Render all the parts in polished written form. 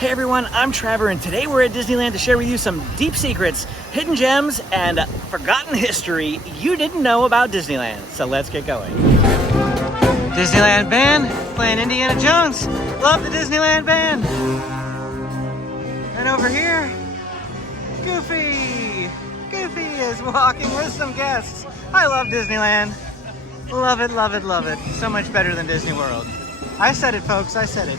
Hey everyone, I'm Trevor, and today we're at Disneyland to share with you some deep secrets, hidden gems, and forgotten history you didn't know about Disneyland. So let's get going. Disneyland band playing Indiana Jones. Love the Disneyland band. And over here, Goofy. Goofy is walking with some guests. I love Disneyland. Love it, love it, love it. So much better than Disney World. I said it, folks, I said it.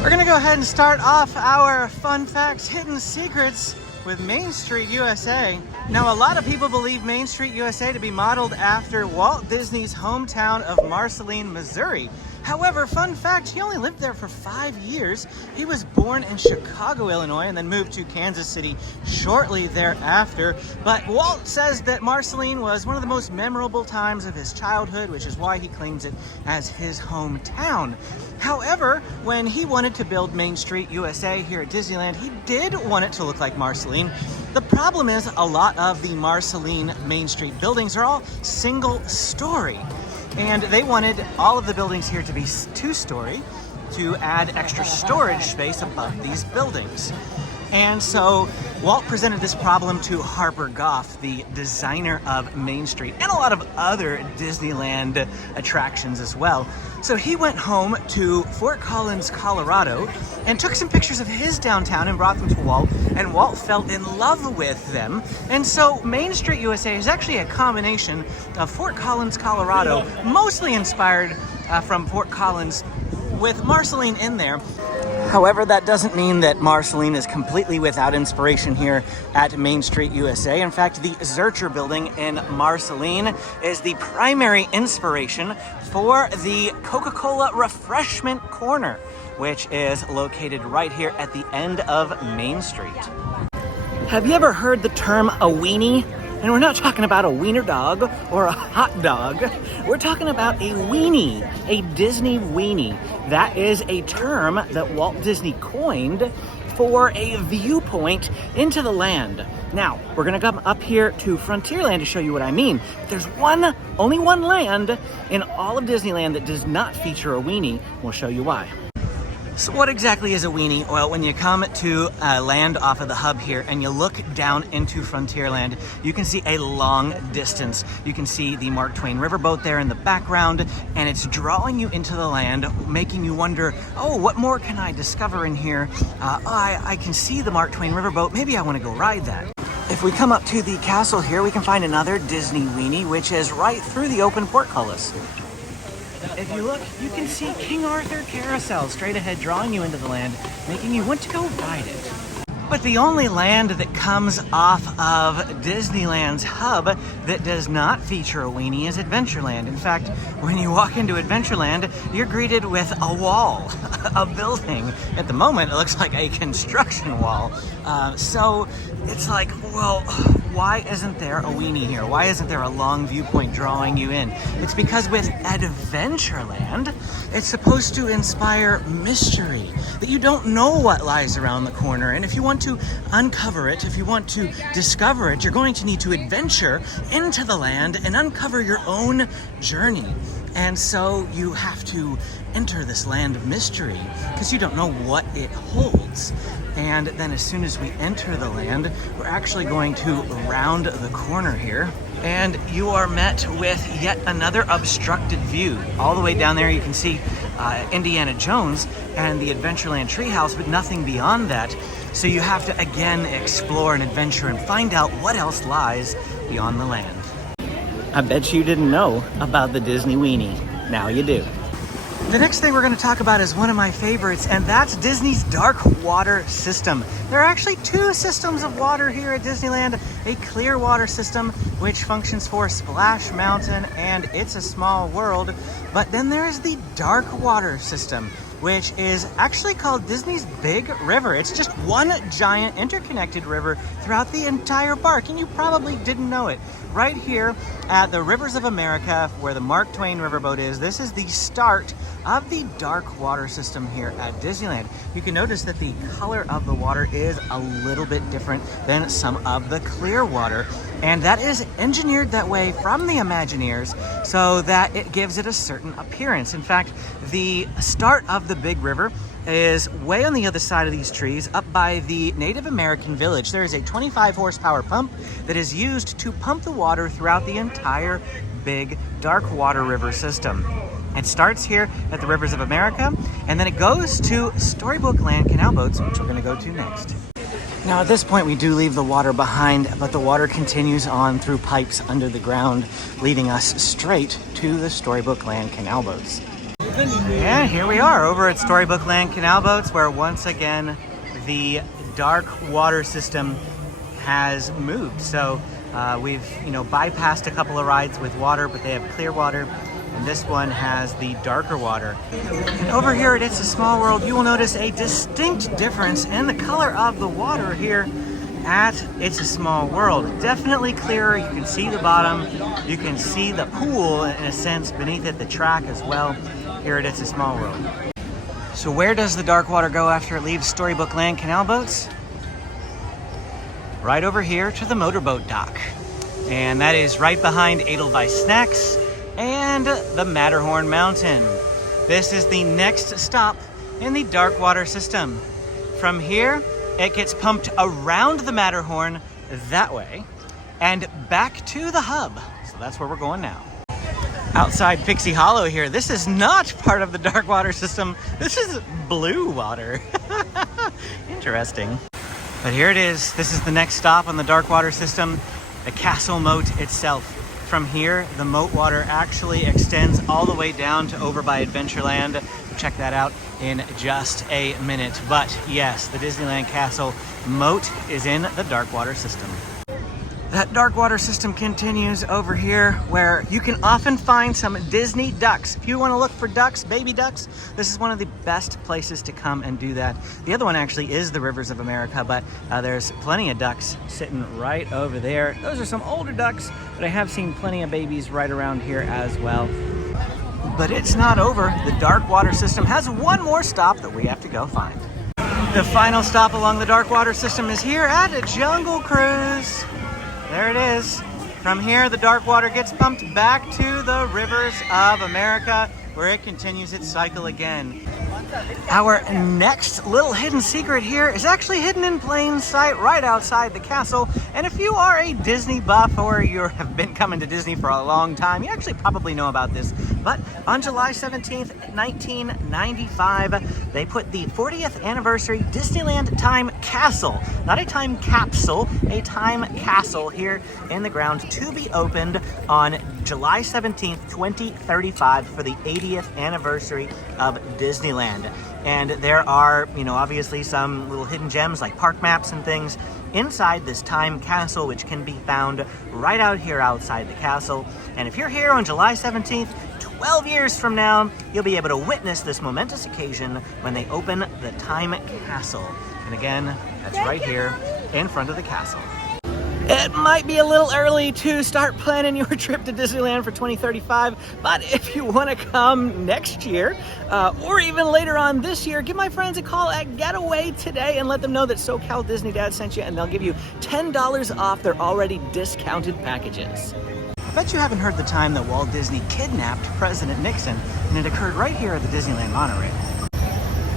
We're gonna go ahead and start off our fun facts, hidden secrets with Main Street, USA. Now, a lot of people believe Main Street, USA to be modeled after Walt Disney's hometown of Marceline, Missouri. However, fun fact, he only lived there for 5 years. He was born in Chicago, Illinois, and then moved to Kansas City shortly thereafter. But Walt says that Marceline was one of the most memorable times of his childhood, which is why he claims it as his hometown. However, when he wanted to build Main Street, USA here at Disneyland, he did want it to look like Marceline. The problem is a lot of the Marceline Main Street buildings are all single story. And they wanted all of the buildings here to be two-story to add extra storage space above these buildings. And so Walt presented this problem to Harper Goff, the designer of Main Street, and a lot of other Disneyland attractions as well. So he went home to Fort Collins, Colorado, and took some pictures of his downtown and brought them to Walt, and Walt fell in love with them. And so Main Street, USA is actually a combination of Fort Collins, Colorado, mostly inspired from Fort Collins with Marceline in there. However, that doesn't mean that Marceline is completely without inspiration here at Main Street, USA. In fact, the Zurcher building in Marceline is the primary inspiration for the Coca-Cola refreshment corner, which is located right here at the end of Main Street. Have you ever heard the term a weenie? And we're not talking about a wiener dog or a hot dog. We're talking about a weenie, a Disney weenie. That is a term that Walt Disney coined for a viewpoint into the land. Now, we're gonna come up here to Frontierland to show you what I mean. There's only one land in all of Disneyland that does not feature a weenie. We'll show you why. So what exactly is a weenie? Well, when you come to land off of the hub here and you look down into Frontierland, you can see a long distance. You can see the Mark Twain riverboat there in the background, and it's drawing you into the land, making you wonder, oh, what more can I discover in here? I can see the Mark Twain riverboat. Maybe I want to go ride that. If we come up to the castle here, we can find another Disney weenie, which is right through the open portcullis. If you look, you can see King Arthur Carousel straight ahead, drawing you into the land, making you want to go ride it. But the only land that comes off of Disneyland's hub that does not feature a weenie is Adventureland. In fact, when you walk into Adventureland, you're greeted with a wall, a building. At the moment, it looks like a construction wall. So it's like, well, why isn't there a weenie here? Why isn't there a long viewpoint drawing you in? It's because with Adventureland, it's supposed to inspire mystery, that you don't know what lies around the corner. And if you want to uncover it, if you want to discover it, you're going to need to adventure into the land and uncover your own journey. And so you have to enter this land of mystery because you don't know what it holds. And then as soon as we enter the land, we're actually going to round the corner here, and you are met with yet another obstructed view. All the way down there you can see Indiana Jones and the Adventureland treehouse, but nothing beyond that. So you have to again explore and adventure and find out what else lies beyond the land. I bet you didn't know about the Disney weenie. Now you do. The next thing we're going to talk about is one of my favorites, and that's Disney's dark water system. There are actually two systems of water here at Disneyland. A clear water system, which functions for Splash Mountain and It's a Small World. But then there's the dark water system, which is actually called Disney's Big River. It's just one giant interconnected river throughout the entire park, and you probably didn't know it. Right here at the Rivers of America, where the Mark Twain riverboat is, this is the start of the dark water system here at Disneyland. You can notice that the color of the water is a little bit different than some of the clear water, and that is engineered that way from the Imagineers so that it gives it a certain appearance. In fact, the start of the Big River is way on the other side of these trees, up by the Native American village. There is a 25 horsepower pump that is used to pump the water throughout the entire big dark water river system. It starts here at the Rivers of America, and then it goes to Storybook Land canal boats, which we're going to go to next. Now at this point we do leave the water behind, but the water continues on through pipes under the ground, leading us straight to the Storybook Land canal boats. And here we are over at Storybook Land canal boats, where once again the dark water system has moved. So we've bypassed a couple of rides with water, but they have clear water, and this one has the darker water. And over here at It's a Small World, you will notice a distinct difference in the color of the water here at It's a Small World. Definitely clearer. You can see the bottom, you can see the pool in a sense beneath it, the track as well, here at It's a Small World. So where does the dark water go after it leaves Storybook Land canal boats? Right over here to the motorboat dock. And that is right behind Edelweiss Snacks and the Matterhorn Mountain. This is the next stop in the dark water system. From here, it gets pumped around the Matterhorn that way and back to the hub. So that's where we're going now. Outside Pixie Hollow here, this is not part of the dark water system. This is blue water. Interesting. But here it is. This is the next stop on the dark water system, the castle moat itself. From here, the moat water actually extends all the way down to over by Adventureland. Check that out in just a minute. But yes, the Disneyland Castle moat is in the dark water system. That dark water system continues over here, where you can often find some Disney ducks. If you want to look for ducks, baby ducks, this is one of the best places to come and do that. The other one actually is the Rivers of America, but there's plenty of ducks sitting right over there. Those are some older ducks, but I have seen plenty of babies right around here as well. But it's not over. The dark water system has one more stop that we have to go find. The final stop along the dark water system is here at Jungle Cruise. There it is. From here, the dark water gets pumped back to the Rivers of America, where it continues its cycle again. Our next little hidden secret here is actually hidden in plain sight right outside the castle. And if you are a Disney buff or you have been coming to Disney for a long time, you actually probably know about this. But on July 17th, 1995, they put the 40th anniversary Disneyland Time Castle, not a time capsule, a time castle here in the ground to be opened on July 17th, 2035 for the 80th anniversary of Disneyland. And there are, obviously some little hidden gems like park maps and things inside this time castle, which can be found right out here outside the castle. And if you're here on July 17th, 12 years from now, you'll be able to witness this momentous occasion when they open the time castle. And again, that's right here in front of the castle. It might be a little early to start planning your trip to Disneyland for 2035, but if you want to come next year, or even later on this year, give my friends a call at Getaway today and let them know that SoCal Disney Dad sent you, and they'll give you $10 off their already discounted packages. I bet you haven't heard the time that Walt Disney kidnapped President Nixon, and it occurred right here at the Disneyland monorail.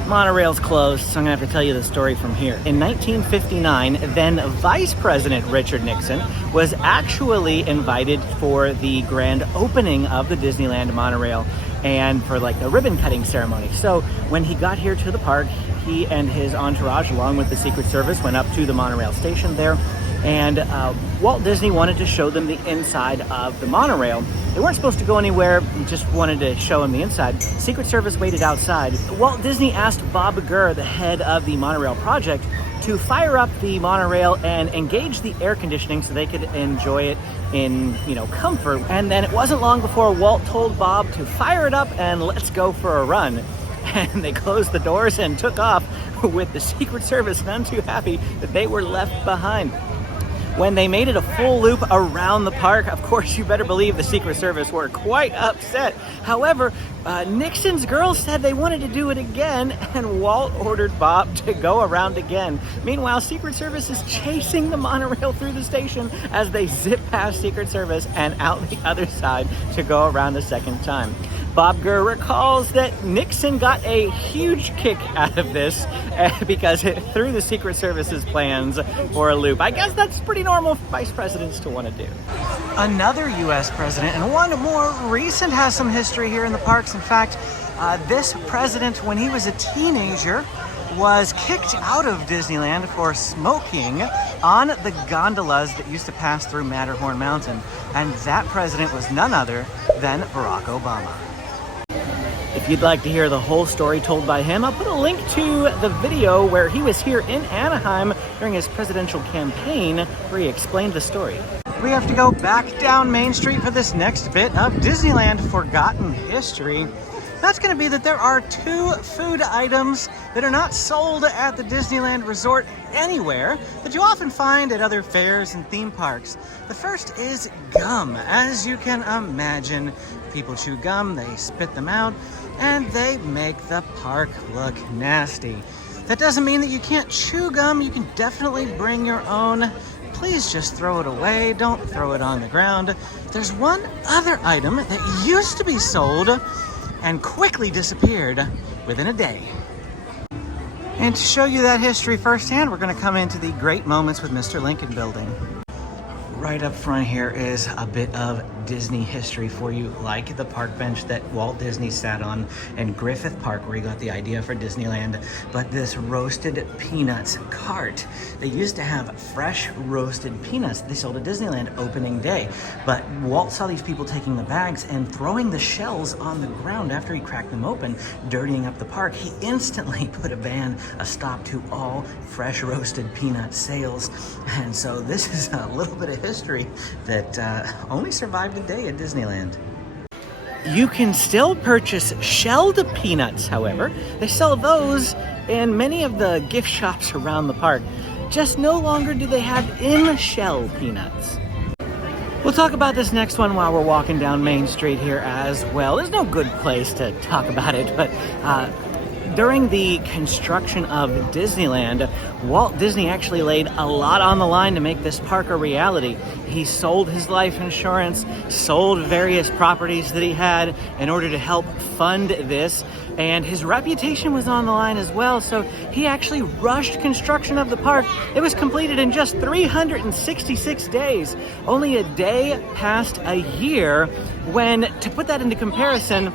Monorail's closed, so I'm gonna have to tell you the story from here. In 1959, then Vice President Richard Nixon was actually invited for the grand opening of the Disneyland monorail and for like a ribbon cutting ceremony. So when he got here to the park, he and his entourage, along with the Secret Service, went up to the monorail station there. And Walt Disney wanted to show them the inside of the monorail. They weren't supposed to go anywhere, just wanted to show them the inside. Secret Service waited outside. Walt Disney asked Bob Gurr, the head of the monorail project, to fire up the monorail and engage the air conditioning so they could enjoy it in, comfort. And then it wasn't long before Walt told Bob to fire it up and let's go for a run. And they closed the doors and took off, with the Secret Service none too happy that they were left behind. When they made it a full loop around the park, of course, you better believe the Secret Service were quite upset. However, Nixon's girls said they wanted to do it again, and Walt ordered Bob to go around again. Meanwhile, Secret Service is chasing the monorail through the station as they zip past Secret Service and out the other side to go around the second time. Bob Gurr recalls that Nixon got a huge kick out of this because it threw the Secret Service's plans for a loop. I guess that's pretty normal for vice presidents to want to do. Another U.S. president, and one more recent, has some history here in the parks. In fact, this president, when he was a teenager, was kicked out of Disneyland for smoking on the gondolas that used to pass through Matterhorn Mountain. And that president was none other than Barack Obama. If you'd like to hear the whole story told by him, I'll put a link to the video where he was here in Anaheim during his presidential campaign, where he explained the story. We have to go back down Main Street for this next bit of Disneyland Forgotten History. That's going to be that there are 2 food items that are not sold at the Disneyland Resort anywhere that you often find at other fairs and theme parks. The first is gum. As you can imagine, people chew gum, they spit them out, and they make the park look nasty. That doesn't mean that you can't chew gum. You can definitely bring your own. Please just throw it away. Don't throw it on the ground. There's one other item that used to be sold and quickly disappeared within a day. And to show you that history firsthand, we're going to come into the Great Moments with Mr. Lincoln building. Right up front here is a bit of Disney history for you, like the park bench that Walt Disney sat on in Griffith Park, where he got the idea for Disneyland. But this roasted peanuts cart, they used to have fresh roasted peanuts they sold at Disneyland opening day. But Walt saw these people taking the bags and throwing the shells on the ground after he cracked them open, dirtying up the park. He instantly put a stop to all fresh roasted peanut sales. And so this is a little bit of history that only survived a day at Disneyland. You can still purchase shelled peanuts, however. They sell those in many of the gift shops around the park. Just no longer do they have in-shell peanuts. We'll talk about this next one while we're walking down Main Street here as well. There's no good place to talk about it, but during the construction of Disneyland, Walt Disney actually laid a lot on the line to make this park a reality. He sold his life insurance, sold various properties that he had in order to help fund this, and his reputation was on the line as well, so he actually rushed construction of the park. It was completed in just 366 days, only a day past a year, when, to put that into comparison,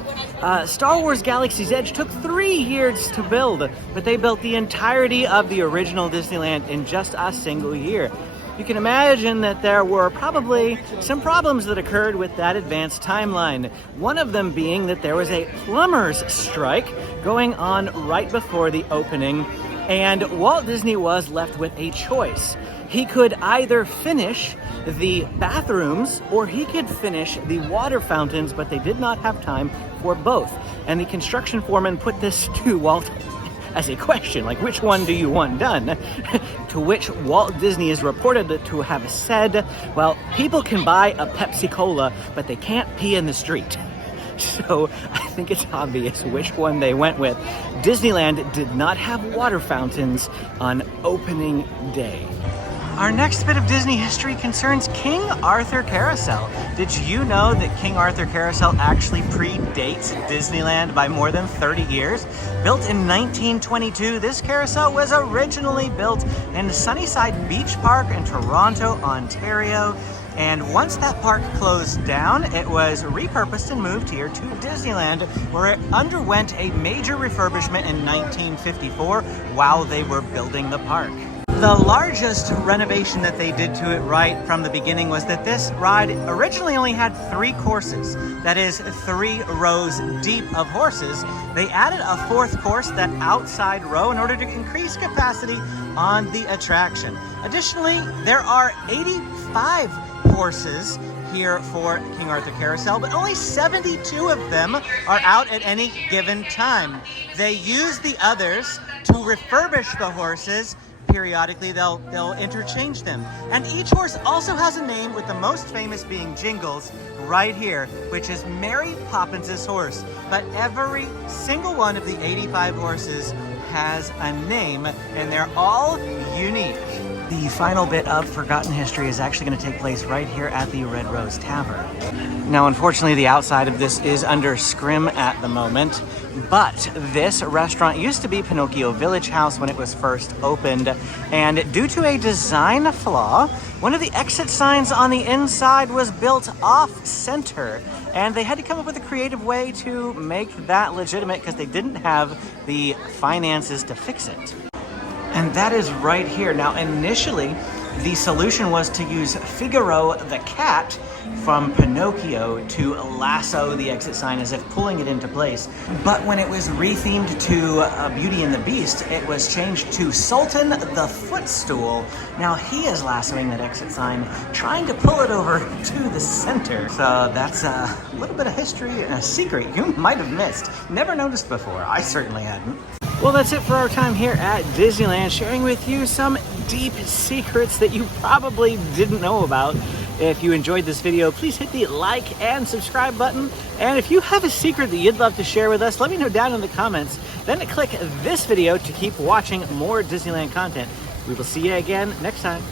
Star Wars Galaxy's Edge took 3 years to build, but they built the entirety of the original Disneyland in just a single year. You can imagine that there were probably some problems that occurred with that advanced timeline. One of them being that there was a plumber's strike going on right before the opening, and Walt Disney was left with a choice. He could either finish the bathrooms or he could finish the water fountains, but they did not have time for both. And the construction foreman put this to Walt as a question, like, which one do you want done? To which Walt Disney is reported to have said, well, people can buy a Pepsi-Cola, but they can't pee in the street. So I think it's obvious which one they went with. Disneyland did not have water fountains on opening day. Our next bit of Disney history concerns King Arthur Carousel. Did you know that King Arthur Carousel actually predates Disneyland by more than 30 years? Built in 1922, this carousel was originally built in Sunnyside Beach Park in Toronto, Ontario. And once that park closed down, it was repurposed and moved here to Disneyland, where it underwent a major refurbishment in 1954 while they were building the park. The largest renovation that they did to it right from the beginning was that this ride originally only had 3 courses. That is 3 rows deep of horses. They added a 4th course, that outside row, in order to increase capacity on the attraction. Additionally, there are 85 horses here for King Arthur Carousel, but only 72 of them are out at any given time. They use the others to refurbish the horses. Periodically, they'll interchange them. And each horse also has a name, with the most famous being Jingles right here, which is Mary Poppins' horse. But every single one of the 85 horses has a name, and they're all unique. The final bit of Forgotten History is actually going to take place right here at the Red Rose Tavern. Now, unfortunately, the outside of this is under scrim at the moment, but this restaurant used to be Pinocchio Village House when it was first opened, and due to a design flaw, one of the exit signs on the inside was built off-center, and they had to come up with a creative way to make that legitimate because they didn't have the finances to fix it. And that is right here. Now, initially, the solution was to use Figaro the cat from Pinocchio to lasso the exit sign as if pulling it into place. But when it was rethemed to Beauty and the Beast, it was changed to Sultan the Footstool. Now he is lassoing that exit sign, trying to pull it over to the center. So that's a little bit of history and a secret you might have missed. Never noticed before. I certainly hadn't. Well, that's it for our time here at Disneyland, sharing with you some deep secrets that you probably didn't know about. If you enjoyed this video, please hit the like and subscribe button. And if you have a secret that you'd love to share with us, let me know down in the comments. Then click this video to keep watching more Disneyland content. We will see you again next time.